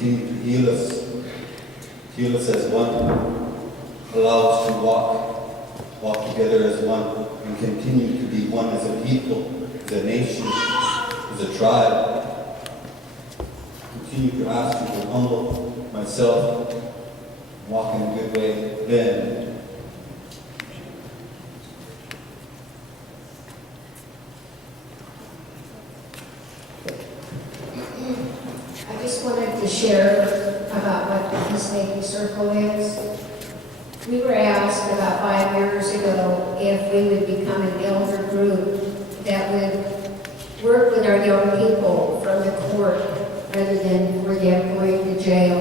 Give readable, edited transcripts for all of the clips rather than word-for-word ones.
continue to heal us as one, allow us to walk together as one, and continue to be one as a people, as a nation, as a tribe. Continue to ask you to humble myself, walk in a good way, then I just wanted to share about what the Peacemaking Circle is. We were asked about 5 years ago if we would become an elder group that would work with our young people from the court rather than for them going to jail.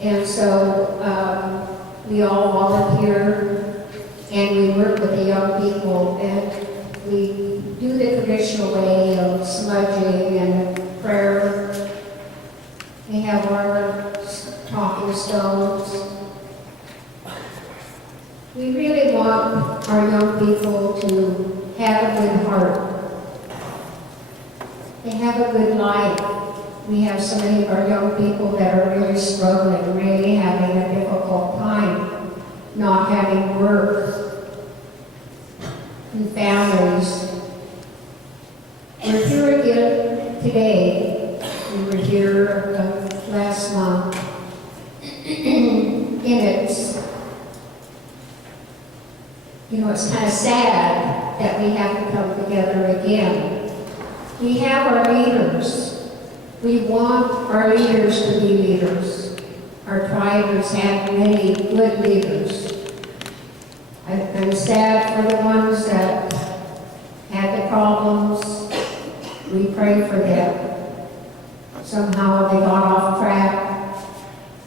And so we all volunteer and we work with the young people, and we do the traditional way of smudging and prayer. We have our talking stones. We really want our young people to have a good heart. They have a good life. We have so many of our young people that are really struggling, really having a difficult time, not having work, and families. We're here again today. We were here last month. And it's kind of sad that we have to come together again. We have our leaders. We want our leaders to be leaders. Our tribe has had many good leaders. I'm sad for the ones that had the problems. We pray for them. Somehow they got off track,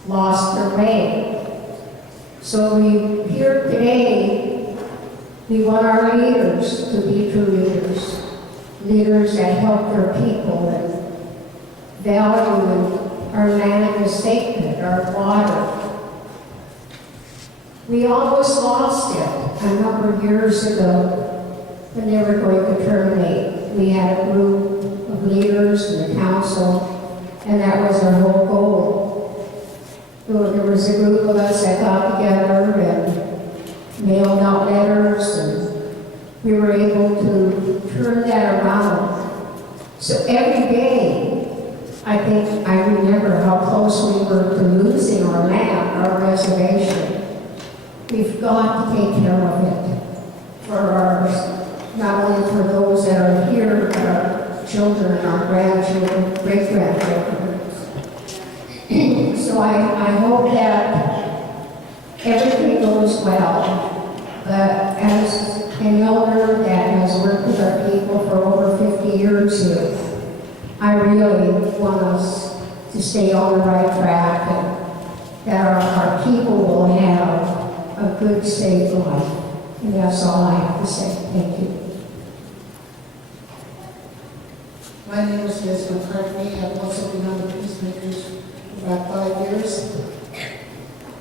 lost their way. So we here today, we want our leaders to be true leaders. Leaders that help their people and value our land is sacred, our water. We almost lost it a number of years ago when they were going to terminate. We had a group of leaders in the council, and that was our whole goal. There was a group of us that got together and mailed out letters, and we were able to turn that around. So every day, I remember how close we were to losing our land, our reservation. We've got to take care of it for ours, not only for those that are here, but our children, our grandchildren, great-grandchildren. So I hope that everything goes well. But as an elder that has worked with our people for over 50 years here, I really want us to stay on the right track and that our people will have a good, safe life. And that's all I have to say. Thank you. My name is Liz McCartney. I've also been on the Peacemakers for about 5 years.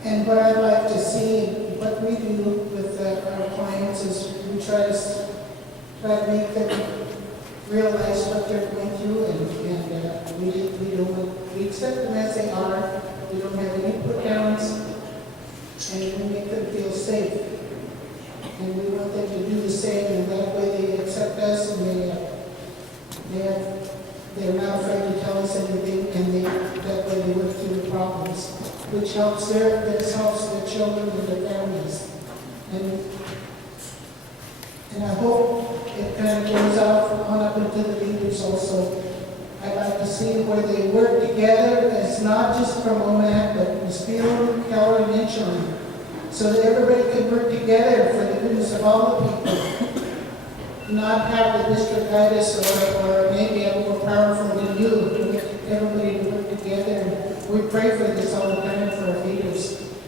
And what I'd like to see, what we do with our clients is we try to make them realize what they're going through, and we accept them as they are. We don't have any put downs, and we make them feel safe. And we want them to do the same, and that way they accept us, and they're not afraid to tell us anything, and that way they work through the problems, which helps their children and their families. And I hope it kind of goes out on up into the leaders also. I'd like to see where they work together. It's not just from Omak, but Mosquito, Keller, and Inchon, so that everybody can work together for the goodness of all the people. Not have the district guide us or maybe I'm more powerful than you. Everybody to work together. We pray for this all the time for our leaders.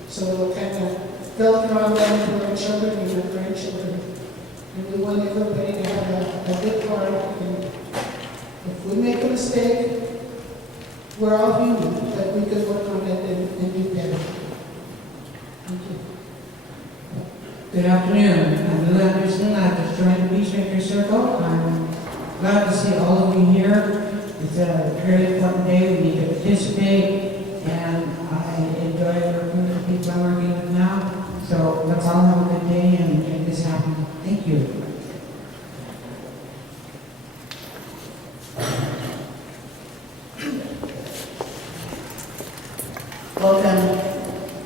So we'll kind of filter on them to our children and our grandchildren. And we want everybody to have a good heart. And if we make a mistake, we're all human, but we can work on it and do better. Thank you. Good afternoon. I'm Lou Anderson. I just joined the Peacemaker Circle. I'm glad to see all of you here. It's a very important day. We need to participate Welcome,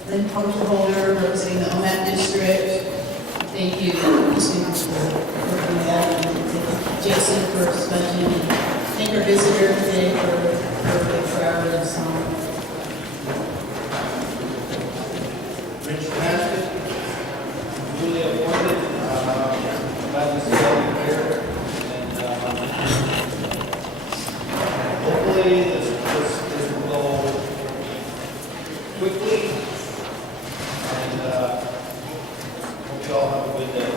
Lynn Poster Holder, representing the Omak District. Thank you, speakers, for working that, and thank you, Jason, for sponging, and thank our visitor today for our song. Rich Haskett, duly appointed, glad to see all you here. And hopefully this will go quickly. And hope you all have a good day.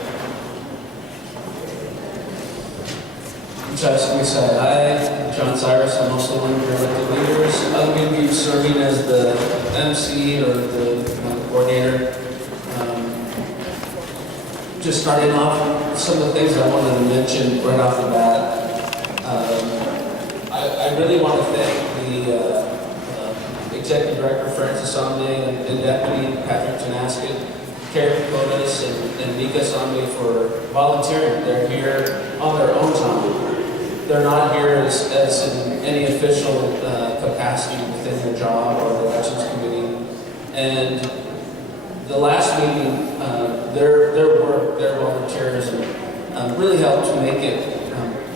We said, hi, John Cyrus, I'm also one of your elected leaders. I'm going to be serving as the MC or the coordinator. Just starting off, some of the things I wanted to mention right off the bat. I really want to thank the Executive Director Francis Omne and Deputy Patrick Tenasket, Carrie Kodas, and Mika Sambe for volunteering. They're here on their own time. They're not here as in any official capacity within their job or the elections committee. And the last meeting, their work, their volunteerism really helped to make it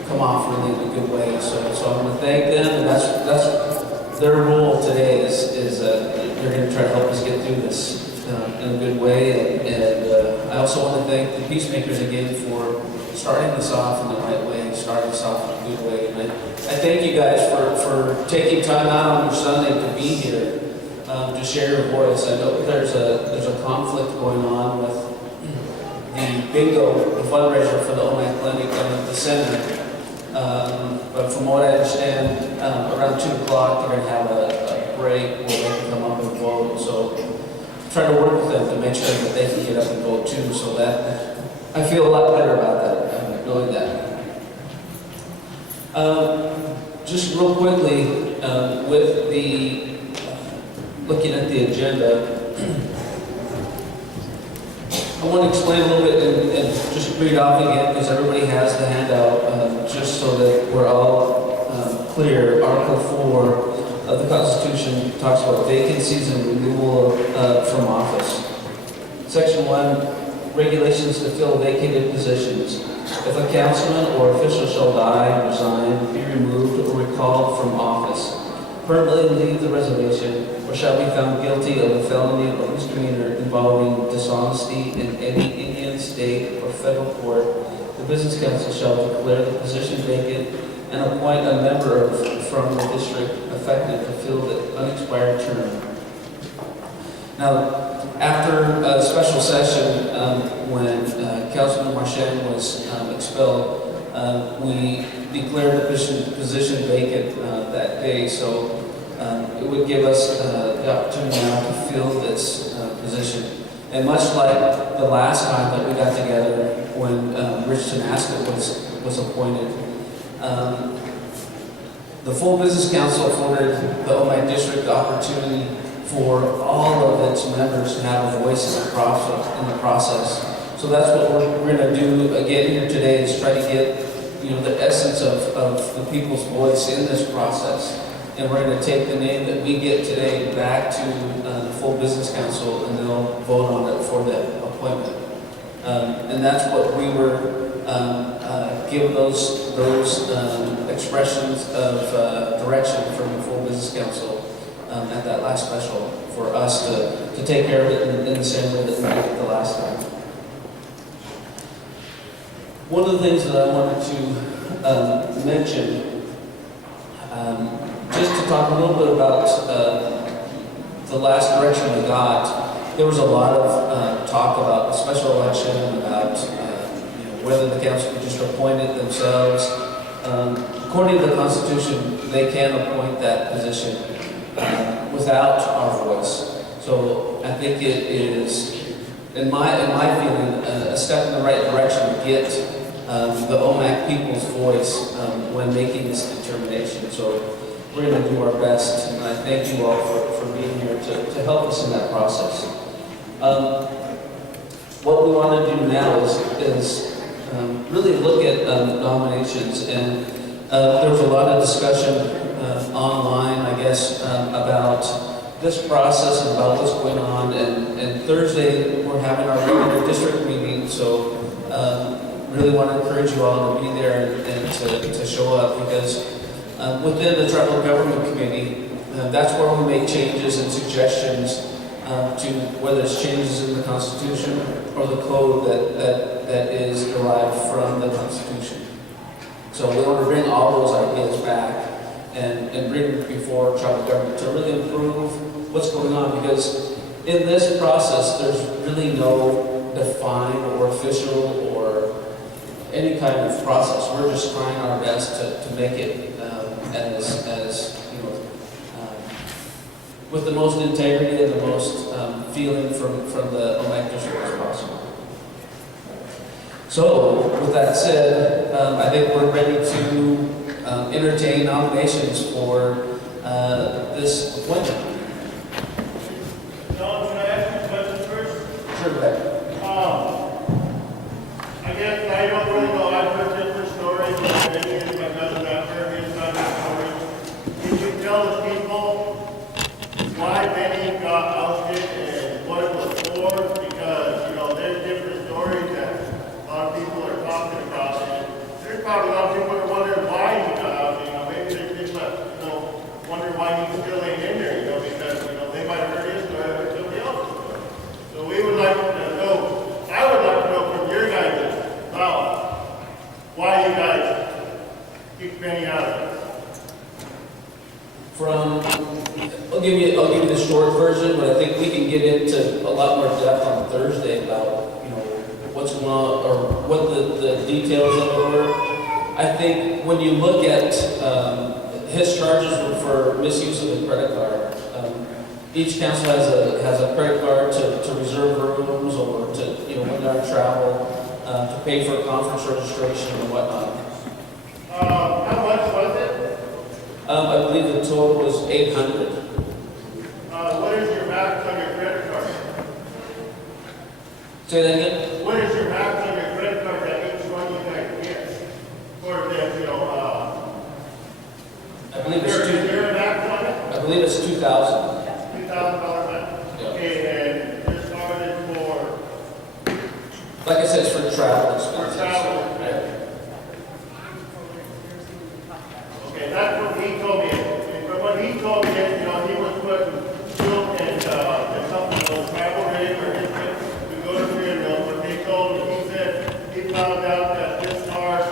come off really in a good way. So I want to thank them, and that's their role today is they're going to try to help us get through this in a good way. And I also want to thank the peacemakers again for starting this off in the right way, starting this off in a good way. And I thank you guys for taking time out on your Sunday to be here, to share your voice. I know there's a conflict going on with the bingo, the fundraiser for the Omak Clinic down at the center. But from what I understand, around 2 o'clock they're going to have a break where they can come up and vote. So try to work with them to make sure that they can get up and vote too. So that I feel a lot better about that, knowing that. Just real quickly, with the looking at the agenda, I want to explain a little bit and just read off again because everybody has the handout, just so that we're all clear. Article 4 of the Constitution talks about vacancies and removal from office. Section 1, regulations to fill vacated positions. If a councilman or official shall die, resign, be removed, or recalled from office, permanently leave the reservation, or shall be found guilty of a felony or misdemeanor involving dishonesty in any Indian, state, or federal court, the business council shall declare the position vacant and appoint a member from the district affected to fill the unexpired term. Now, after a special session, when Councilman Marchand was expelled, we declared the position vacant that day. So it would give us the opportunity now to fill this position. And much like the last time that we got together when Rich Tenasket was appointed, the full business council afforded the Omak district the opportunity for all of its members to have a voice in the process. So that's what we're going to do again here today, is try to get the essence of the people's voice in this process. And we're going to take the name that we get today back to the full business council, and they'll vote on it for the appointment. And that's what we were given those expressions of direction from the full business council at that last special, for us to take care of it in the same way that we did it the last time. One of the things that I wanted to mention, just to talk a little bit about the last direction we got, there was a lot of talk about the special election, about whether the council could just appoint it themselves. According to the Constitution, they can appoint that position without our voice. So I think it is, in my feeling, a step in the right direction to get the Omak people's voice when making this determination. So we're going to do our best, and I thank you all for being here to help us in that process. What we want to do now is really look at nominations, and there was a lot of discussion online, I guess, about this process and about what's going on. And Thursday, we're having our regular district meeting, so really want to encourage you all to be there and to show up, because within the Tribal Government Committee, that's where we make changes and suggestions to whether it's changes in the Constitution or the code that is derived from the Constitution. So we want to bring all those ideas back and bring them before tribal government to really improve what's going on, because in this process, there's really no defined or official or any kind of process. We're just trying our best to make it as you know, with the most integrity and the most feeling from the Omak district as possible. So, with that said, I think we're ready to entertain nominations for this appointment. John, can I ask you a question first? Sure, Beck. I guess I don't really know. I've heard different stories. Maybe it's my cousin out there. His side of the story. Can you tell the people why Benny got ousted and what it was for? Because, you know, there's different stories that a lot of people are talking about. And there's probably a lot of people that are wondering why he got ousted. You know, maybe they're just, you know, wondering why he still ain't in there, you know, because, you know, they might have heard his story or somebody else's story. So we would like to know, I would like to know from your guys' mouth, why you guys kicked Benny out of it. I'll give you the short version, but I think we can get into a lot more depth on Thursday about, you know, what's going on or what the details of it were. I think when you look at his charges were for misuse of the credit card. Each council has a credit card to reserve rooms or to, you know, when they're on travel, to pay for conference registration and whatnot. How much was it? I believe the total was 800. What is your max on your credit card? Say that again? What is your max on your credit card that each one you guys get? Or that, you know, I believe is it's there a max on it? I believe it's 2,000. $2,000 max? Yeah. Okay, and this card is for Like I said, it's for travel expenses. travel. Yeah. Okay, that's what he told me. And from what he told me, you know, he was putting fuel and something on travel rate for his trip to go to Greenville. But they told me, he said he found out that this card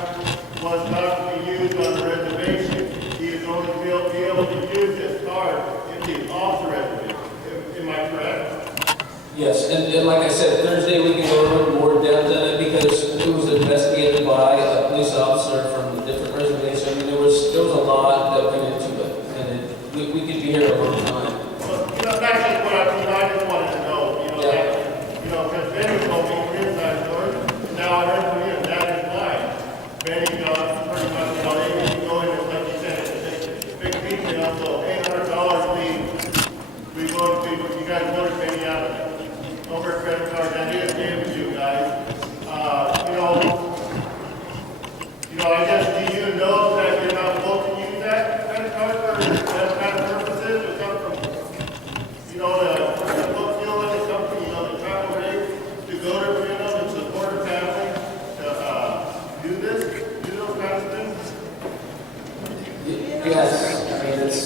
was not to be used on the reservation. He is only be able to use this card if he's off the reservation. Am I correct? Yes, and like I said, Thursday we can go into more depth in it because it was investigated by a police officer from a different reservation. I mean, there was a lot that went into it, and we could be here a long time. Well, you know, that's just what I just wanted to know, you know, Yeah. that, you know, because Benny told me his side story, and now I heard from him, that is why Benny got pretty much, you know, they can go in, like you said, it's a big detail, so $800 we go to, you guys voted Benny out of it. Over credit card, that is given to you guys. I guess, do you know that you're not supposed to use that credit card for that kind of purposes, or something? You know, the book deal with the company, you know, the travel rate, to go to Reno and support a family, to do those kinds of things? Yes, I mean, it's,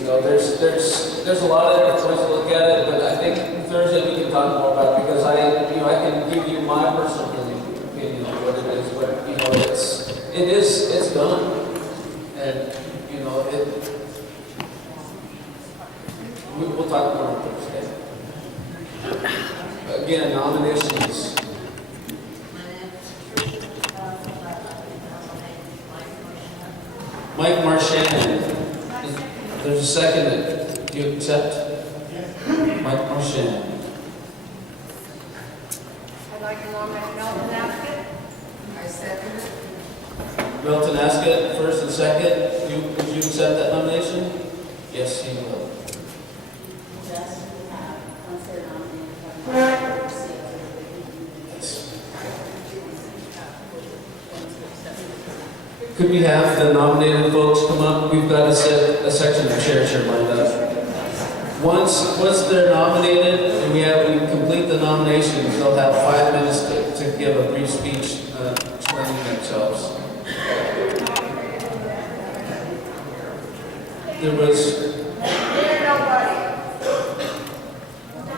you know, there's a lot of different ways to look at it, but I think Thursday we can talk more about it because I can give you my personal opinion on what it is, but, you know, it's done. And, you know, we'll talk more on Thursday. Again, nominations. Mike Marchand. There's a second. Do you accept? Mike Marchand. I'd like to nominate Melvin Askett. I second it. Milton Askett, first and second. Would you accept that nomination? Yes, he will. Just once they're nominated, Could we have the nominated folks come up? We've got a section of chairs here lined up. Once they're nominated and we complete the nominations, they'll have 5 minutes to give a brief speech explaining themselves. There was.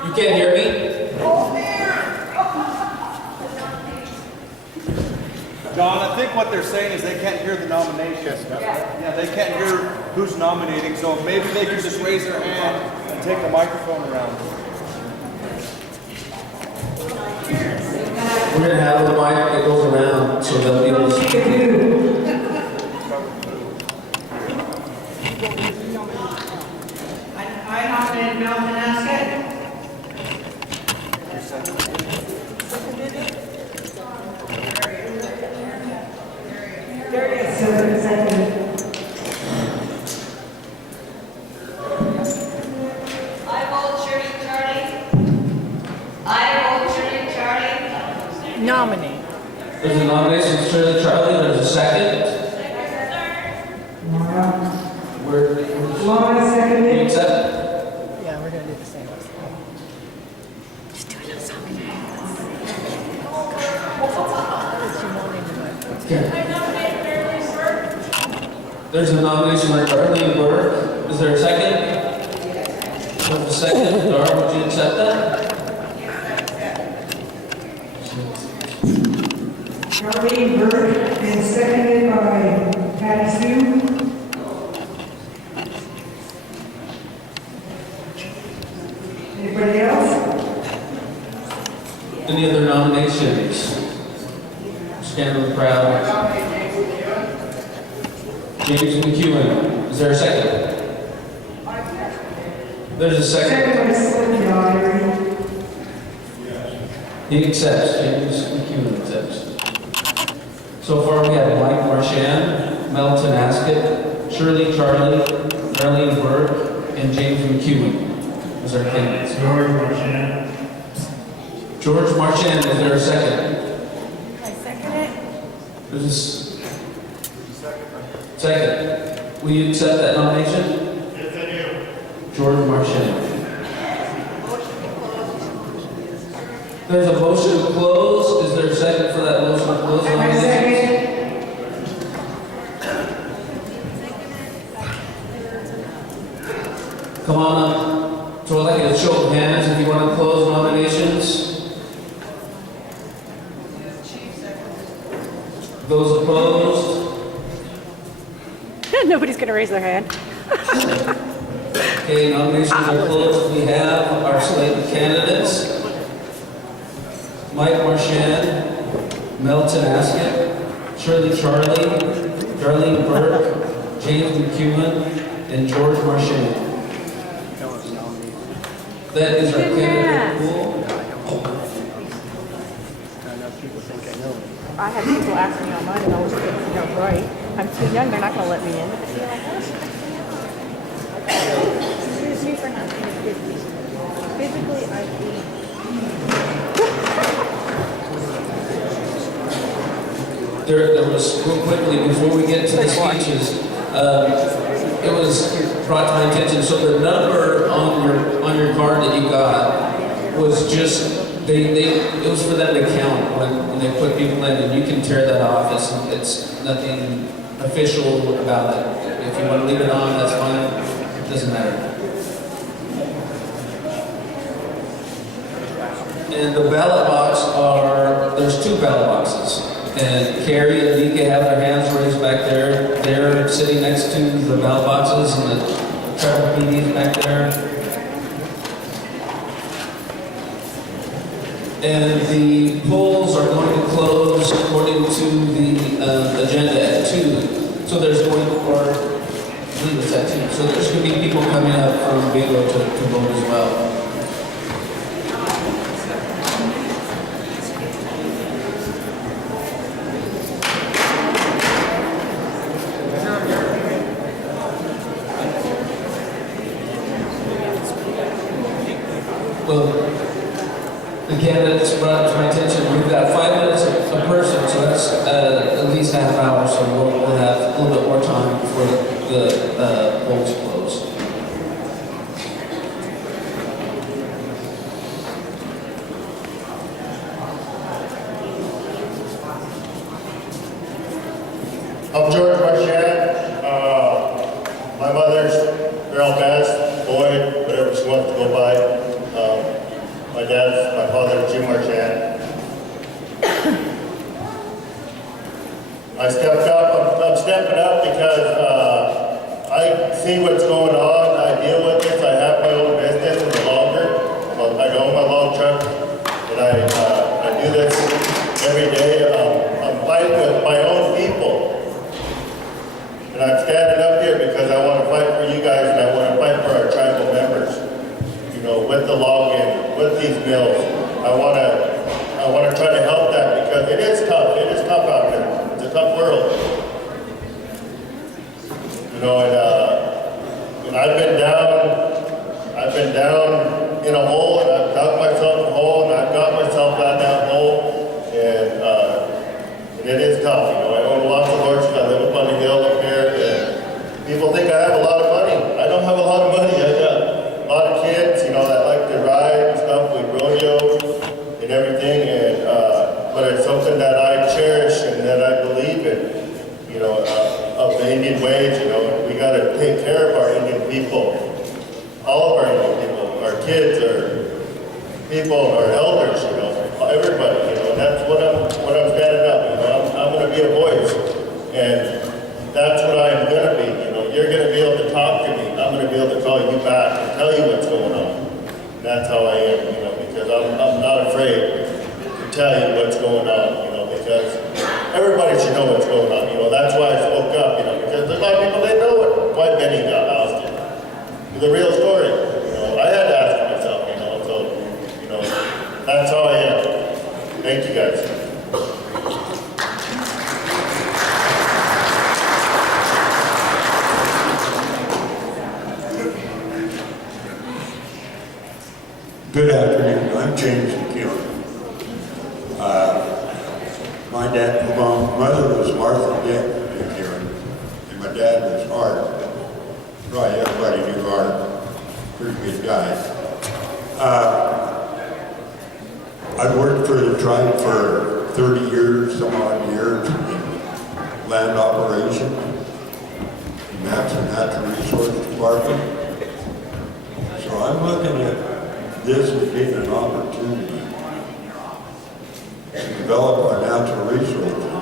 You can't hear me? John, I think what they're saying is they can't hear the nominations. Yeah, they can't hear who's nominating, so maybe they can just raise their hand and take the microphone around. We're going to have the mic that goes around so they'll be able to speak. I nominate Mel Manasket. Nominate. There's a nomination for Shirley Charlie. There's a second. Laura seconded. You accept? Yeah, we're gonna do the same. There's a nomination for Darlene Burke. Is there a second? There's a second. Dar, would you accept that? Charlie Bird, and seconded by Patty Sue. Anybody else? Any other nominations? Stand in the crowd. James McEwen. Is there a second? There's a second. Second by Sylvia Audrey. He accepts. James McEwen accepts. So far, we have Mike Marchand, Melton Askett, Shirley Charlie, Darlene Burke, and James McEwen as our candidates. George Marchand. George Marchand, is there a second? I second it. There's a second. Will you accept that nomination? Yes, I do. George Marchand. There's a motion to close. Is there a second for that motion to close? I second. Come on up. So I'd like a show of hands if you want to close nominations. Those opposed? Nobody's gonna raise their hand. Okay, nominations are closed. We have our slate of candidates. Mike Marchand, Melton Askett, Shirley Charlie, Darlene Burke, James McEwen, and George Marchand. That is our candidate pool. I had people ask me online and I was thinking, right, I'm too young, they're not gonna let me in. Excuse me for not being 50. Physically, I'm 80. There was, real quickly, before we get to the speeches, it was brought to my attention, so the number on your card that you got was just, it was for them to count when they put people in, and you can tear that off. It's nothing official about it. If you want to leave it on, that's fine. It doesn't matter. And the ballot box there's 2 ballot boxes. And Carrie and Nika have their hands raised back there. They're sitting next to the ballot boxes, and the Trevor PD's back there. And the polls are going to close according to the agenda at 2. So there's going I believe it's at 2. So there's going to be people coming up from Bingo to vote as well. Well, the candidates brought to my attention, we've got 5 minutes a person, so that's at least half hour, so we'll have a little bit more time before the polls close. these mills. I want to try to help that because it is tough. It is tough out there. It's a tough world. You know, and I've been down in a hole, and I've dug myself a hole, and I've got myself out of that hole, and it is tough. You know, I own lots of horses. I live up on the hill up here, and people think I have a lot of money. I don't have a lot of money. I got a lot of kids, you know, that like to ride and stuff with rodeo and everything, and but it's something that I cherish and that I believe in. You know, of the Indian ways. You know, we got to take care of our Indian people, all of our Indian people, our kids, our people, our elders. You know, everybody. You know, that's what I'm standing up. You know, I'm going to be a voice, and that's what I'm going to be. You know, you're going to be able to talk to me. I'm going to be able to call you back and tell you what's going on. And that's how I am. You know, because I'm not afraid to tell you what's going on. You know, because everybody should know what's going on. You know, that's why I spoke up. You know, because there's a lot of people they know why Benny got ousted. The real story. You know, I had to ask myself. You know, so you know, that's how I am. Thank you guys. Good afternoon. I'm James McKeown. My mother was Martha Dick McKeown, and my dad was Art. Probably everybody knew Art. Pretty good guy. I've worked for the tribe for 30 years, some odd years, in land operation, maps and natural resources department. So I'm looking at this as being an opportunity to develop our natural resources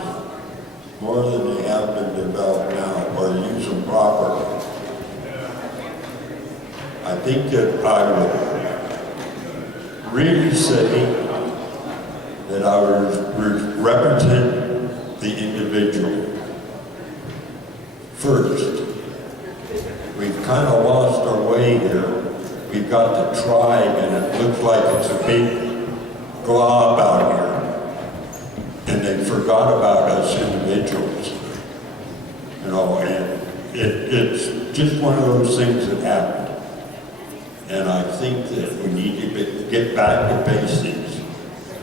more than they have been developed now, or use them properly. I think that I would really say that I would represent the individual first. We've kind of lost our way here. We've got the tribe, and it looks like it's a big glob out here. And they forgot about us individuals. You know, and it's just one of those things that happened. And I think that we need to get back to basics.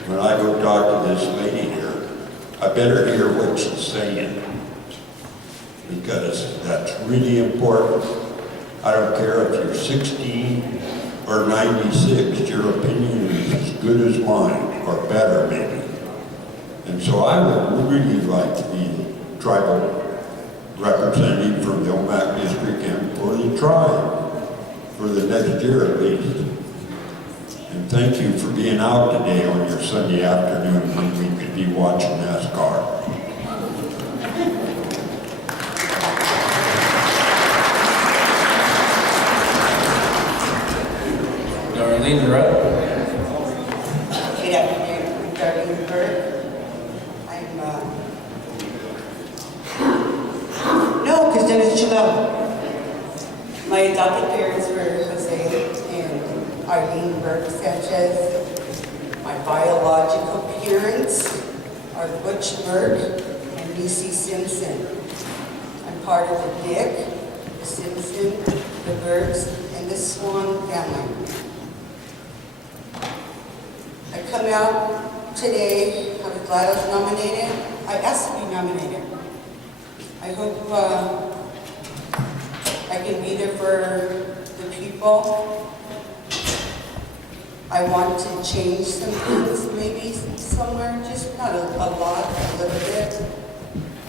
When I go talk to this lady here, I better hear what she's saying, because that's really important. I don't care if you're 16 or 96, your opinion is as good as mine, or better maybe. And so I would really like to be the tribal representative from the Omak district and for the tribe for the next year at least. And thank you for being out today on your Sunday afternoon when we could be watching NASCAR. Darlene, you're up. Good afternoon, I'm Darlene Burke. No, because then it's Chilel. My adopted parents were Jose and Arlene Burke Sanchez. My biological parents are Butch Burke and Lucy Simpson. I'm part of the Dick, the Simpson, the Burks, and the Swan family. I come out today, I was glad I was nominated. I asked to be nominated. I hope I can be there for the people. I want to change some things, maybe somewhere, just not a lot, a little bit.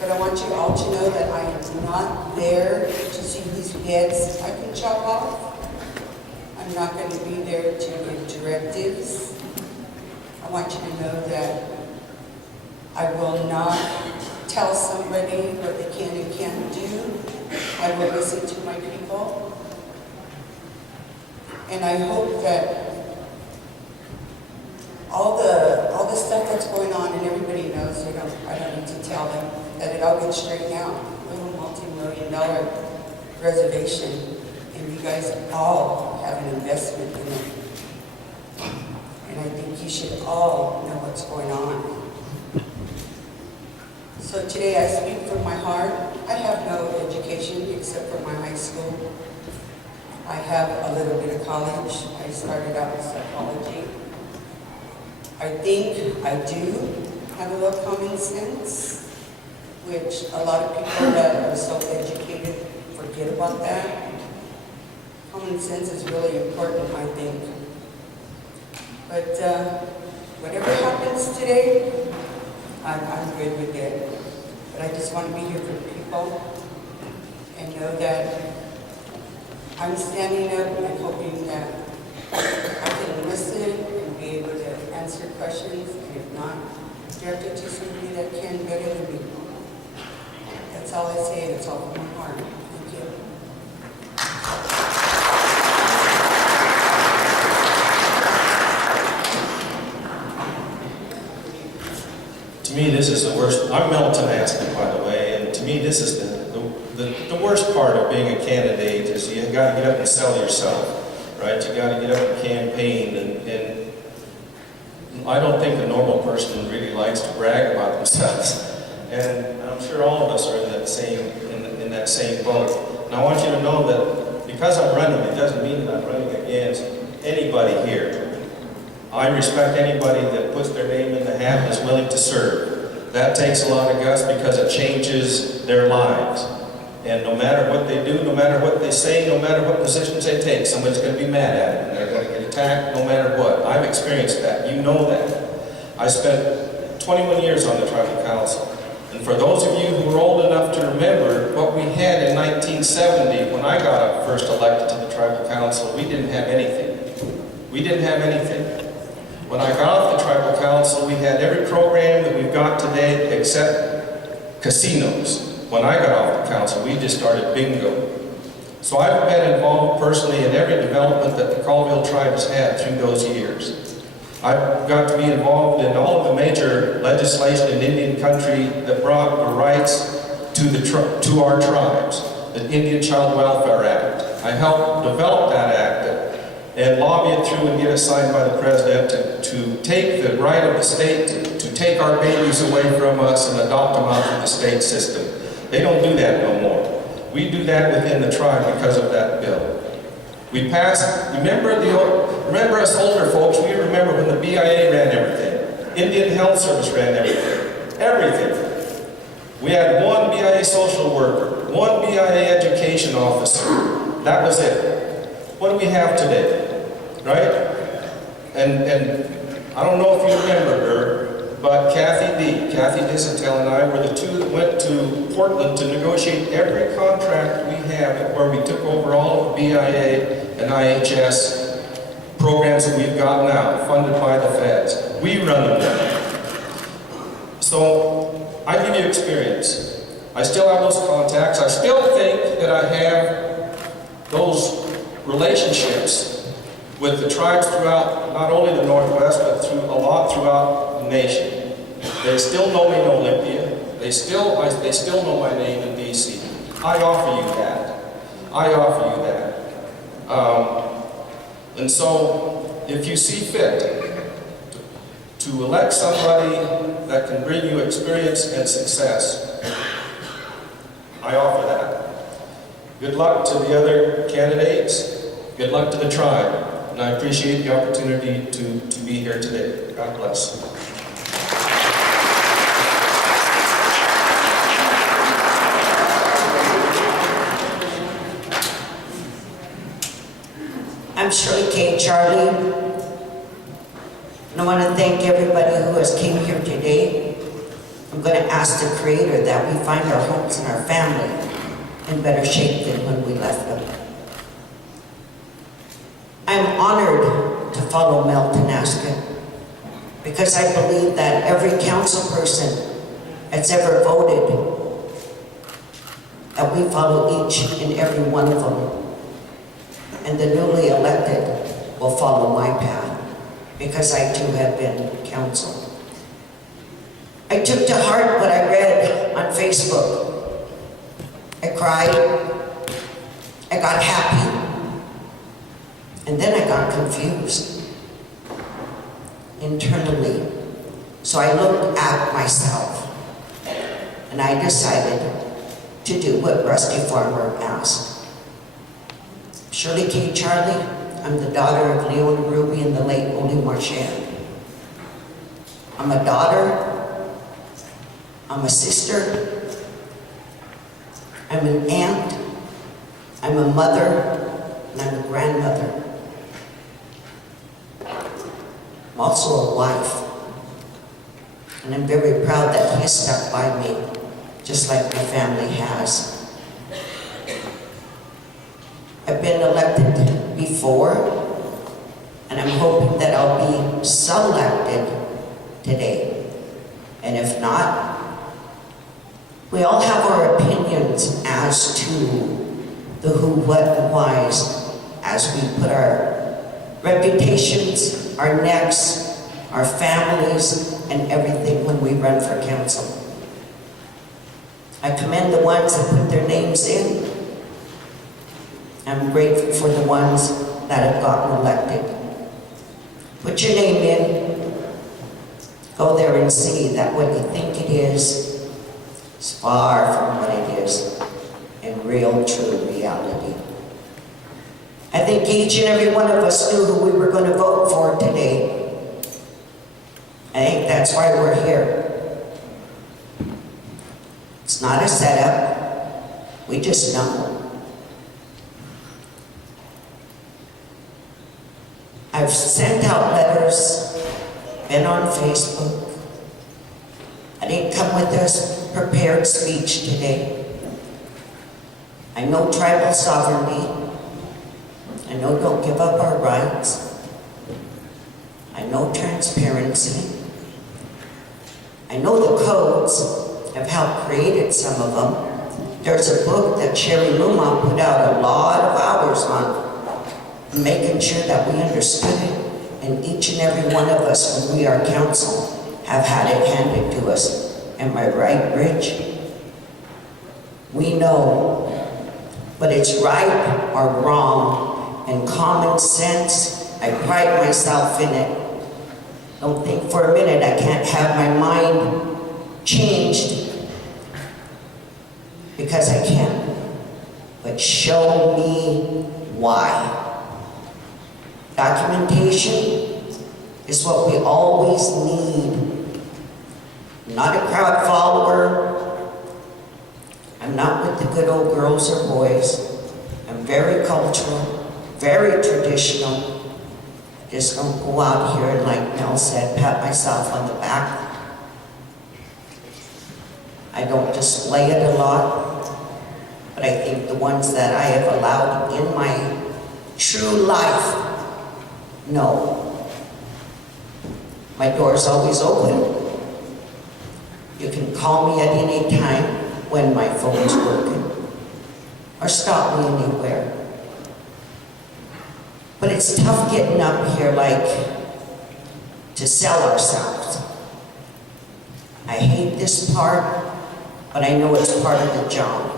But I want you all to know that I am not there to see whose heads I can chop off. I'm not going to be there to give directives. I want you to know that I will not tell somebody what they can and can't do. I will listen to my people. And I hope that all the stuff that's going on, and everybody knows, I don't need to tell them, that it all gets straightened out. We have a multi-million-dollar reservation, and you guys all have an investment in it. should all know what's going on. So today I speak from my heart. I have no education except for my high school. I have a little bit of college. I started out with psychology. I think I do have a little common sense, which a lot of people that are so educated forget about that. Common sense is really important, I think. But whatever happens today, I'm good with it. But I just want to be here for people and know that I'm standing up and hoping that I can listen and be able to answer questions, and if not, direct it to somebody that can better than me. That's all I say, and it's all from my heart. Thank you. To me, this is the worst. I'm Melton Aspen, by the way, and to me, this is the worst part of being a candidate is you got to get up and sell yourself, right? You got to get up and campaign, and I don't think the normal person really likes to brag about themselves. And I'm sure all of us are in that same boat. And I want you to know that because I'm running, it doesn't mean that I'm running against anybody here. I respect anybody that puts their name in the hat and is willing to serve. That takes a lot of guts because it changes their lives. And no matter what they do, no matter what they say, no matter what positions they take, somebody's going to be mad at them. They're going to get attacked no matter what. I've experienced that. You know that. I spent 21 years on the tribal council. And for those of you who are old enough to remember what we had in 1970 when I got first elected to the tribal council, we didn't have anything. We didn't have anything. When I got off the tribal council, we had every program that we've got today except casinos. When I got off the council, we just started bingo. So I've been involved personally in every development that the Colville tribe has had through those years. I've got to be involved in all of the major legislation in Indian country that brought the rights to our tribes, the Indian Child Welfare Act. I helped develop that act and lobby it through and get it signed by the president to take the right of the state to take our babies away from us and adopt them out through the state system. They don't do that no more. We do that within the tribe because of that bill. We passed, remember us older folks, we remember when the BIA ran everything. Indian Health Service ran everything. Everything. We had one BIA social worker, one BIA education officer. That was it. What do we have today? Right? And I don't know if you remember her, but Kathy Disentel and I were the two that went to Portland to negotiate every contract we have where we took over all of the BIA and IHS programs that we've got now, funded by the feds. We run them now. So I give you experience. I still have those contacts. I still think that I have those relationships with the tribes throughout not only the Northwest, but throughout the nation. They still know me in Olympia. They still know my name in DC. I offer you that. I offer you that. And so, if you see fit to elect somebody that can bring you experience and success, I offer that. Good luck to the other candidates. Good luck to the tribe. And I appreciate the opportunity to be here today. God bless. I'm Shirley K. Charlie, and I want to thank everybody who has came here today. I'm going to ask the Creator that we find our homes and our family in better shape than when we left them. I'm honored to follow Mel Tenasca because I believe that every council person that's ever voted, that we follow each and every one of them. And the newly elected will follow my path because I too have been council. I took to heart what I read on Facebook. I cried, I got happy, and then I got confused. internally. So I looked at myself and I decided to do what Rusty Farmer asked. Shirley K. Charlie, I'm the daughter of Leona Ruby and the late Ole Marchand. I'm a daughter, I'm a sister, I'm an aunt, I'm a mother, and I'm a grandmother. I'm also a wife, and I'm very proud that he stuck by me, just like my family has. I've been elected before, and I'm hoping that I'll be selected today. And if not, we all have our opinions as to the who, what, and whys as we put our reputations, our necks, our families, and everything when we run for council. I commend the ones that put their names in. I'm grateful for the ones that have gotten elected. Put your name in. Go there and see that what you think it is far from what it is in real, true reality. I think each and every one of us knew who we were going to vote for today. I think that's why we're here. It's not a setup. We just know. I've sent out letters, been on Facebook. I didn't come with a prepared speech today. I know tribal sovereignty. I know don't give up our rights. I know transparency. I know the codes have helped created some of them. There's a book that Sherry Luma put out a lot of hours on, making sure that we understood it, and each and every one of us, when we are council, have had it handed to us. Am I right, Rich? We know, but it's right or wrong, and common sense, I pride myself in it. Don't think for a minute I can't have my mind changed, because I can. But show me why. Documentation is what we always need. I'm not a crowd follower. I'm not with the good old girls or boys. I'm very cultural, very traditional. Just don't go out here and, like Mel said, pat myself on the back. I don't display it a lot, but I think the ones that I have allowed in my true life, no. My door's always open. You can call me at any time when my phone's working, or stop me anywhere. But it's tough getting up here like to sell ourselves. I hate this part, but I know it's part of the job.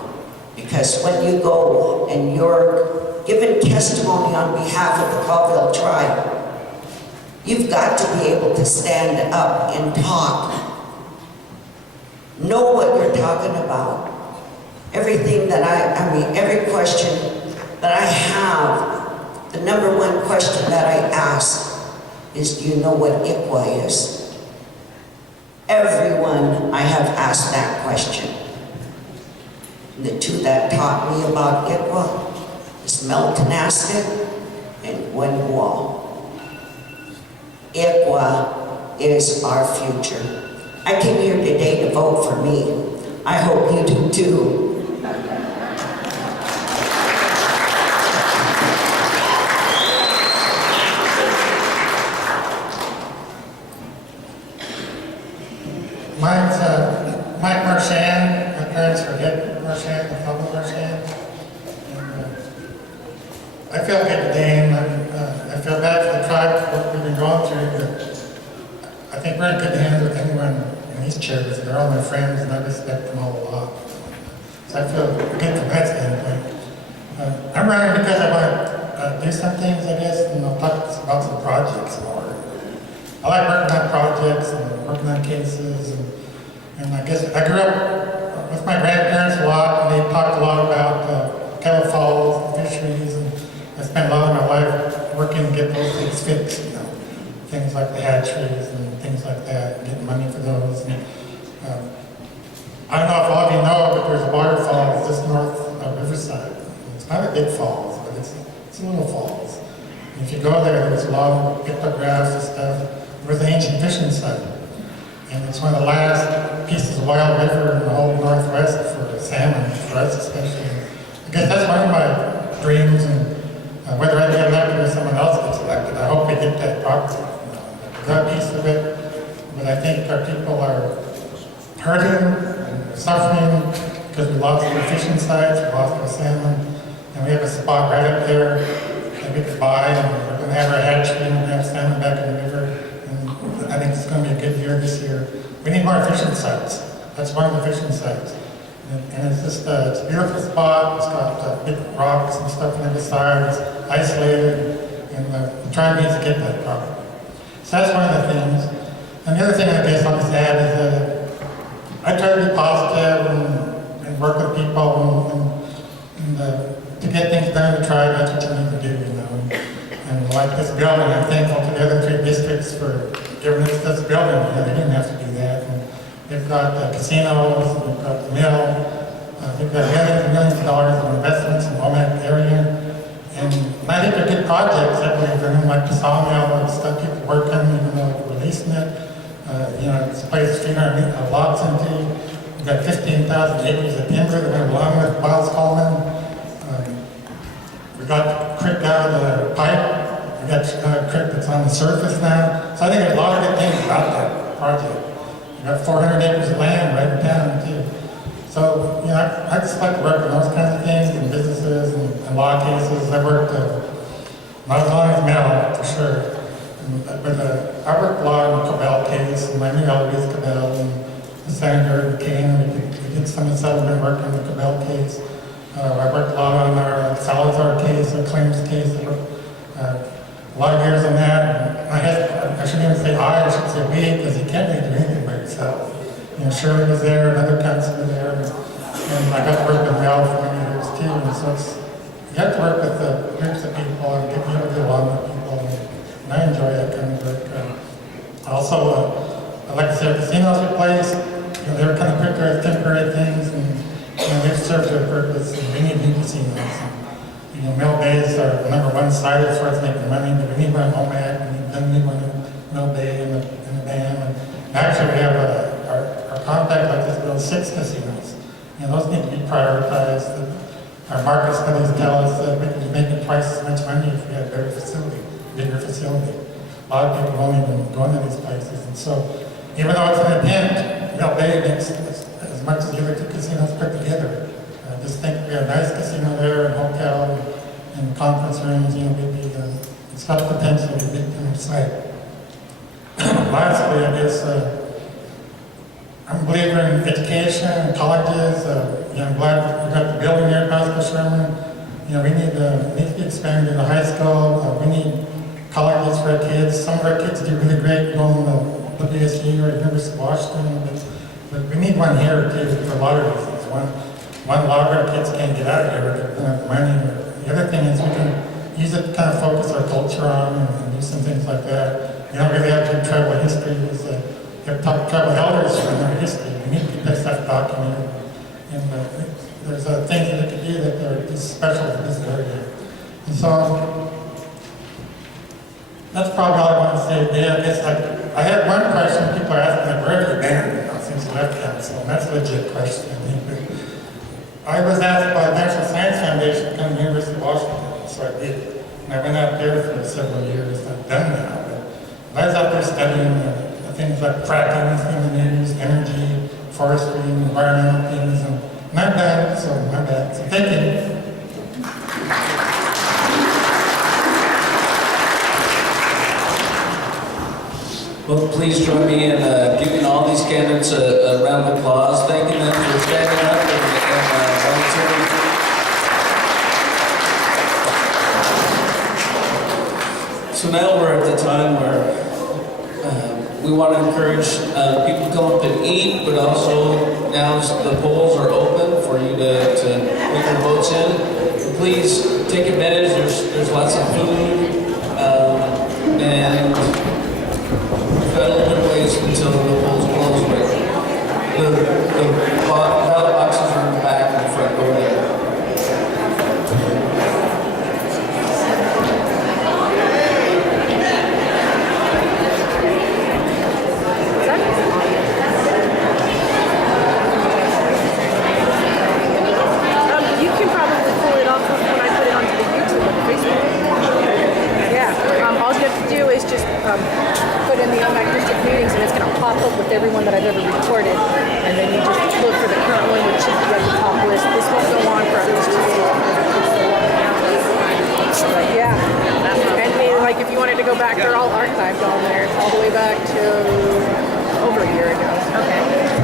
Because when you go and you're giving testimony on behalf of the Colville tribe, you've got to be able to stand up and talk. Know what you're talking about. Everything that every question that I have, the number one question that I ask is, do you know what ICWA is? Everyone I have asked that question. The two that taught me about ICWA is Mel Tenasket and Gwen Wall. ICWA is our future. I came here today to vote for me. I hope you do too. Mine's Mike Marchand. My parents are Ed Marchand and Pablo Marchand. And, I feel good today, and I feel bad for the tribe for what we've been going through, but I think we're in good hands with anyone in these chairs. They're all my friends, and I respect them all a lot. So I feel good from that standpoint. I'm running because I want to do some things, I guess, and I'll talk about some projects more. I like working on projects and working on cases, and I guess I grew up with my grandparents a lot, and they talked a lot about kettle falls, and fisheries, and I spent a lot of my life working to get those things fixed, you know, things like the hatcheries and things like that, and getting money for those. And, I don't know if all of you know, but there's a waterfall just north of Riverside. It's not a big falls, but it's a little falls. And if you go there, there's a lot of pictographs and stuff. There was an ancient fishing site. And it's one of the last pieces of wild river in the whole Northwest for salmon, for us especially. I guess that's one of my dreams, and whether I get elected or someone else gets elected, I hope we get that property. That piece of it, but I think our people are hurting, suffering, because we lost our fishing sites, we lost our salmon, and we have a spot right up there that we could buy, and we're going to have our hatchery, and we're going to have salmon back in the river, and I think it's going to be a good year this year. We need more fishing sites. That's one of the fishing sites. And it's just it's a beautiful spot. It's got big rocks and stuff on every side. It's isolated, and we're trying to get that property. So that's one of the things. And the other thing I guess I'll just add is that I try to be positive and work with people and to get things done in the tribe. That's what you need to do, you know. And like this building, I'm thankful to the other 3 districts for giving us this building. You know, they didn't have to do that. And they've got casinos, we've got the mill, we've got millions and millions of dollars of investments in the Omak area. And I think they're good projects that we're doing, like the sawmill and stuff, people working, even though we're releasing it. You know, it's a place 300 lots into. We've got 15,000 acres of timber that went along with Miles Coleman. We got the creek out of the pipe. We got a creek that's on the surface now. So I think there's a lot of good things about that project. We got 400 acres of land right in town too. So, you know, I just like to work on those kinds of things in businesses and law cases. I worked, not as long as Mel, for sure. But I worked a lot on the Cabell case, and I knew Eloise Cabell and the senator came, and we did some of the settlement work on the Cabell case. I worked a lot on our Salazar case, our claims case. I worked a lot of years on that. And I shouldn't even say I should say we, because you can't really do anything by yourself. You know, Shirley was there, and other council were there, and I got to work with Mel for many years too. And so you have to work with groups of people and get people to get along with people. And I enjoy that kind of work. Also, I like to say our casinos replaced. You know, they were kind of temporary things, and you know, they've served their purpose. And we need new casinos. And, you know, Mill Bay is our #1 site as far as making money, but we need one in Omak, we need one in Mill Bay and the dam. And actually, we have our compact like this build 6 casinos. You know, those need to be prioritized. Our market studies tell us that we could be making twice as much money if we had a better facility. Bigger facility. A lot of people don't even go into these places. And so, even though it's an attempt, Mill Bay makes as much as the other 2 casinos put together. I just think we have a nice casino there, and hotel, and conference rooms, you know, it's got the potential to be a big time site. Lastly, I guess, I'm a believer in education and colleges. You know, I'm glad we got the building here at Pastor Sherman. You know, we need to be expanded into high school. We need colleges for our kids. Some of our kids do really great going to WSU or University of Washington, but we need one here too for a lot of reasons. One, a lot of our kids can't get out of here, they don't have money. The other thing is we can use it to kind of focus our culture on and do some things like that. You don't really have to do tribal history. You have to talk to tribal elders from their history. We need to get that stuff documented. And there's things that they can do that are just special to this area. And so, that's probably all I want to say today. I guess I had one question. People are asking, like, where have you been since you left council? And that's a legit question, I think. But I was asked by the National Science Foundation to come to the University of Washington, so I did. And I went out there for several years. I'm done now. But I was out there studying things like fracking in the news, energy, forestry, environmental things. And I'm done, so I'm bad. So thank you. Well, please join me in giving all these candidates a round of applause, thanking them for standing up and volunteering. So now we're at the time where We want to encourage people to come up and eat, but also now the polls are open for you to put your votes in. Please take advantage. There's lots of food, and we've got a little bit of ways until the polls close. But the ballot boxes are in the back and the front door there. You can probably pull it off when I put it onto the YouTube and Facebook. Yeah, all you have to do is just put in the Omak district meetings, and it's going to pop up with everyone that I've ever recorded. And then you just look for the current one, which should be at the top list. This won't go on for at least 2 days. But yeah, and like if you wanted to go back, they're all archived on there, all the way back to over a year ago. Okay.